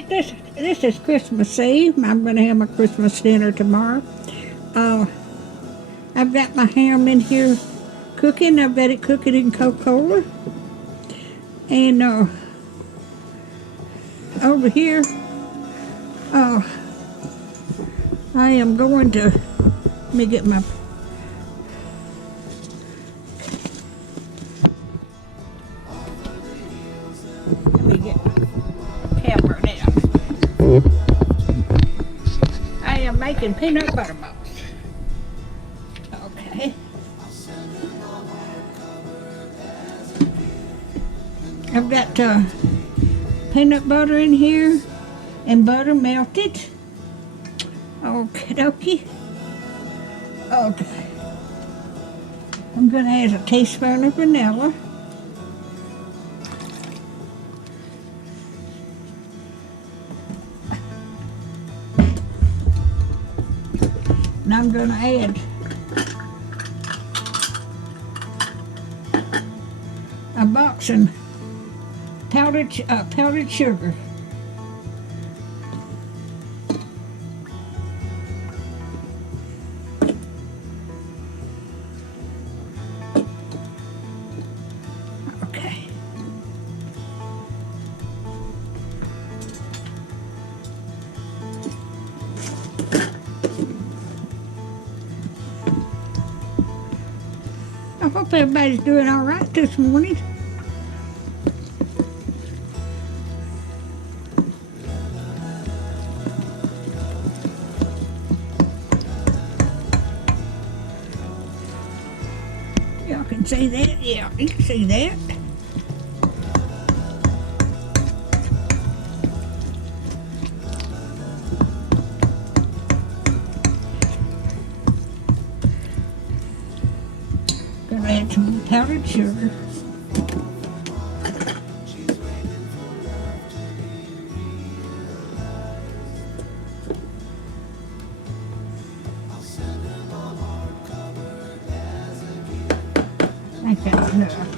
right, this is Christmas Eve. I'm going to have my Christmas dinner tomorrow. I've got my ham in here cooking. I've got it cooking in Coca-Cola. And over here, I am going to, let me get my, camera now. I am making peanut butter balls. Okay. I've got peanut butter in here and butter melted. Okie dokie. Okay. I'm going to add a teaspoon of vanilla. And I'm going to add a box of powdered sugar. Okay. I hope everybody's doing all right this morning. Y'all can see that? Yeah, you can see that. Gonna add some powdered sugar. I think that's enough.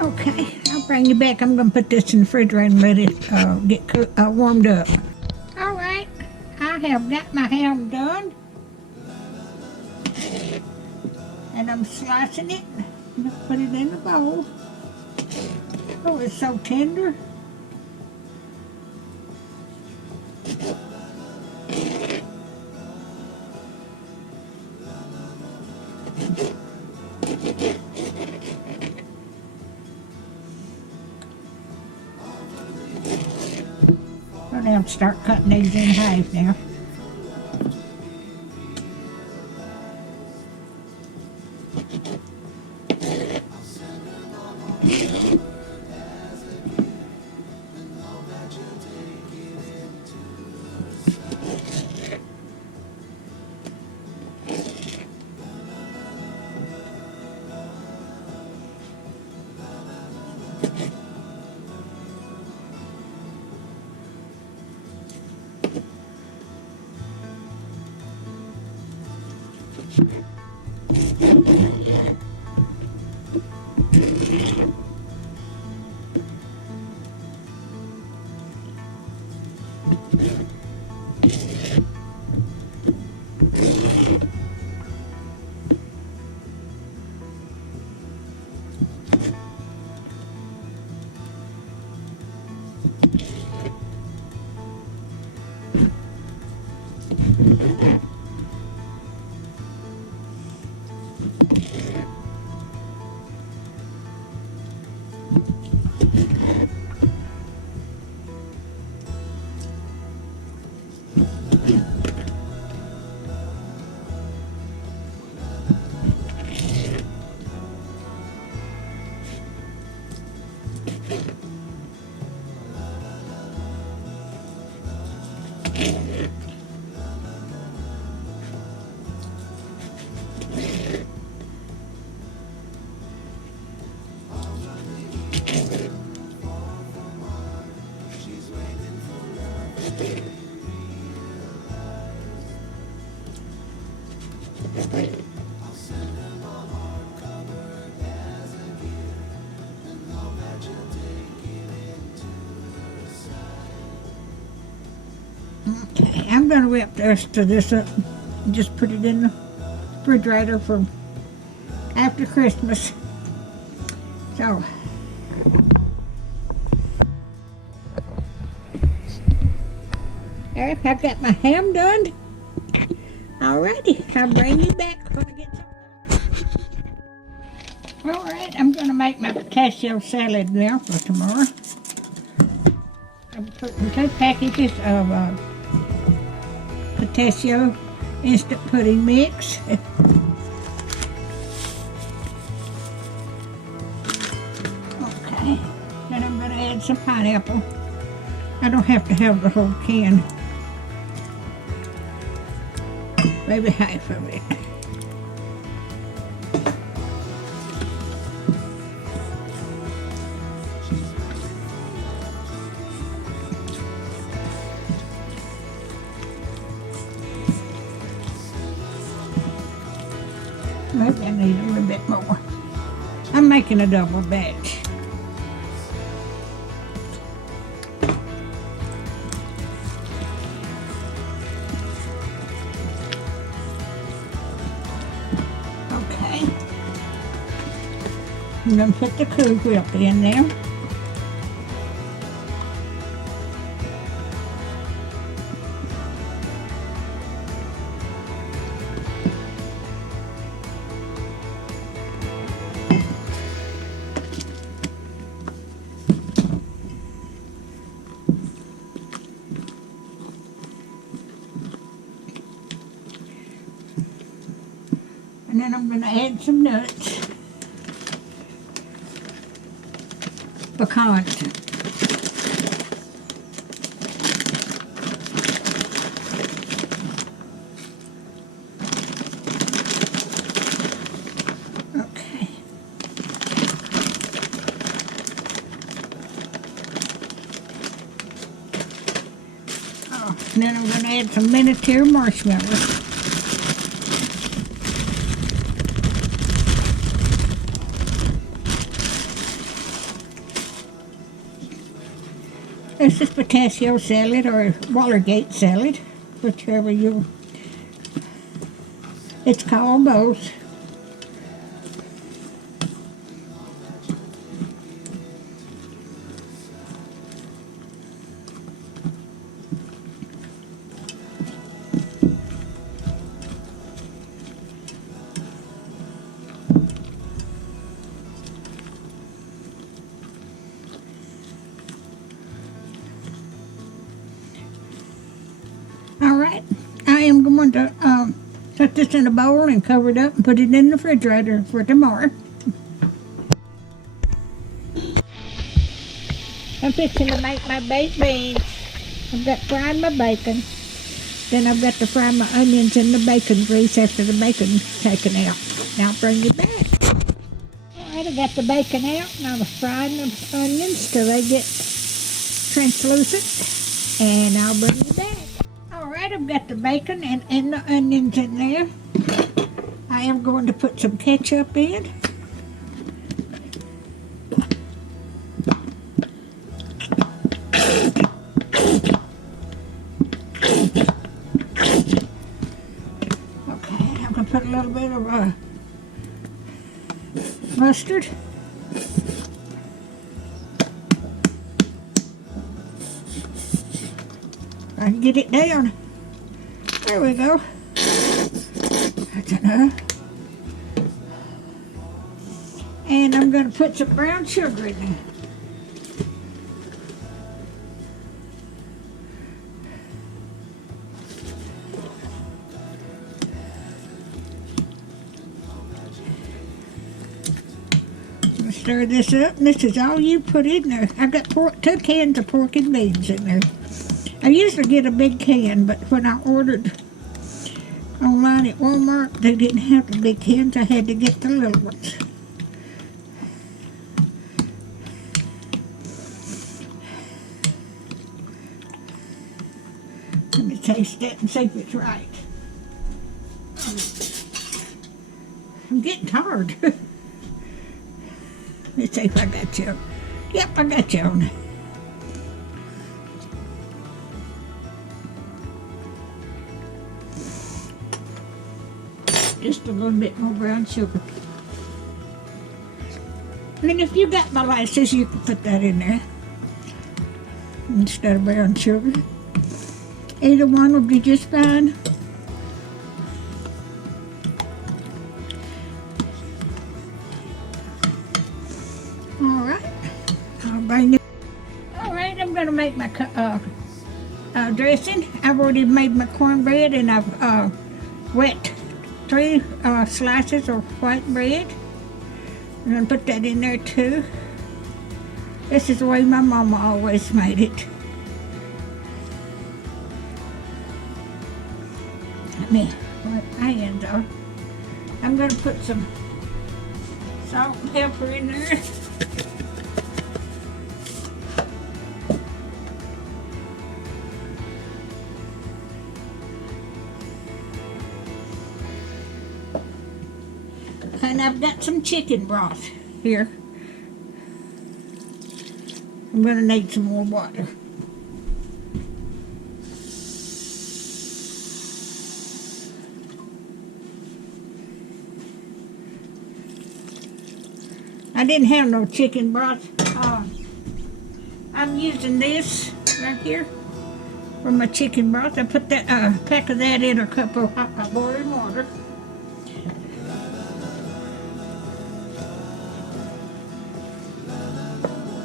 Okay, I'll bring you back. I'm going to put this in the refrigerator and let it get warmed up. All right, I have got my ham done. And I'm slicing it and I'll put it in the bowl. Oh, it's so tender. I'm going to have to start cutting these in half now. Okay, I'm going to whip the rest of this up and just put it in the refrigerator for after Christmas. So, there, I've got my ham done. Alrighty, I'll bring you back when I get some. Alright, I'm going to make my potato salad now for tomorrow. I'm putting 2 packages of potato instant pudding mix. Okay, then I'm going to add some pineapple. I don't have to have the whole can. Maybe half of it. Maybe I need a little bit more. I'm making a double batch. Okay. I'm going to put the Cool Whip in there. And then I'm going to add some nuts. Pecans. Okay. Oh, and then I'm going to add some miniature marshmallows. This is potato salad or Watergate salad, whichever you. It's called both. Alright, I am going to put this in a bowl and cover it up and put it in the refrigerator for tomorrow. I'm fixing to make my baked beans. I've got fried my bacon. Then I've got to fry my onions in the bacon grease after the bacon's taken out. Now I'll bring you back. Alright, I got the bacon out and I was frying the onions till they get translucent. And I'll bring you back. Alright, I've got the bacon and the onions in there. I am going to put some ketchup in. Okay, I'm going to put a little bit of mustard. I can get it down. There we go. That's enough. And I'm going to put some brown sugar in there. stir this up, and this is all you put in there. I got 2 cans of pork and beans in there. I usually get a big can, but when I ordered online at Walmart, they didn't have the big cans. I had to get the little ones. Let me taste it and see if it's right. I'm getting tired. Let's see if I got you on. Yep, I got you on. Just a little bit more brown sugar. And if you got molasses, you can put that in there instead of brown sugar. Either one will be just fine. All right, I'll bring it. All right, I'm gonna make my dressing. I've already made my cornbread, and I've wet 3 slices of white bread. I'm gonna put that in there too. This is the way my mama always made it. Let me wipe my hands off. I'm gonna put some salt and pepper in there. And I've got some chicken broth here. I'm gonna need some more water. I didn't have no chicken broth. I'm using this right here for my chicken broth. I put that pack of that in a cup of hot boiling water.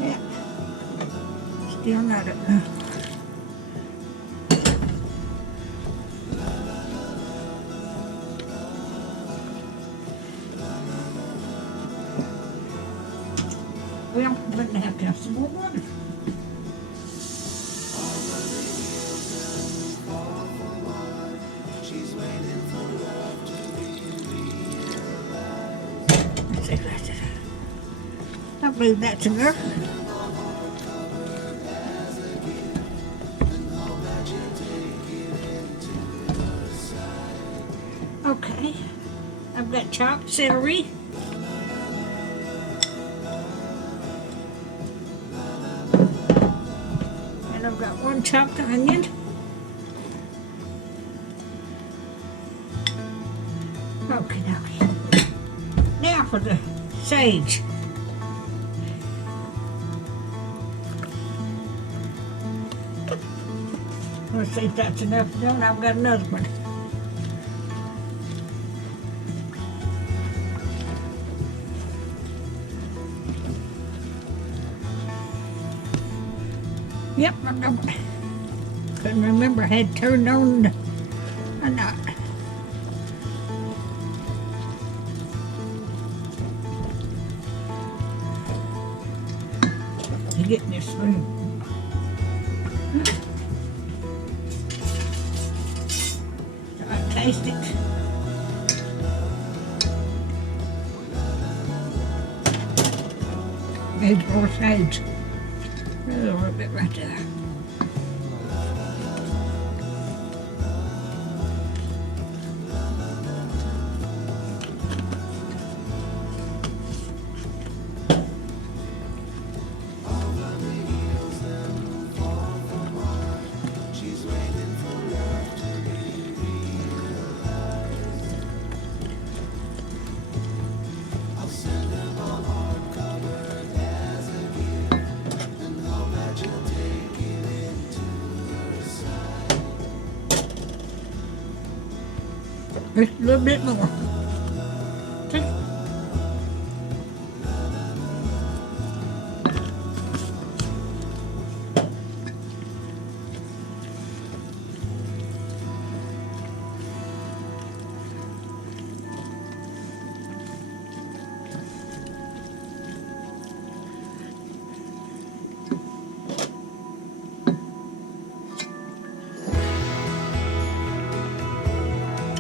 Yeah, still not enough. Well, I'm going to have some more water. Let's see if that's it. I believe that's enough. Okay, I've got chopped celery. And I've got 1 chopped onion. Okay, now for the sage. Let's see if that's enough. No, I've got another one. Yep, I couldn't remember I had turned on or not. You're getting this through. So I taste it. Needs more sage. A little bit right there. Just a little bit more. Okay.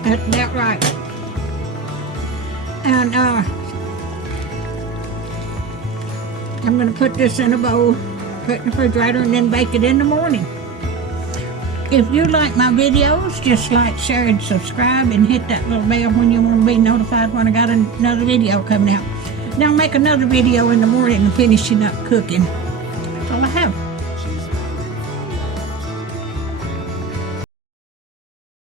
That's about right. And I'm going to put this in a bowl, put it in the refrigerator, and then bake it in the morning. If you like my videos, just like, share, and subscribe, and hit that little bell when you want to be notified when I got another video coming out. Now I'll make another video in the morning and finishing up cooking.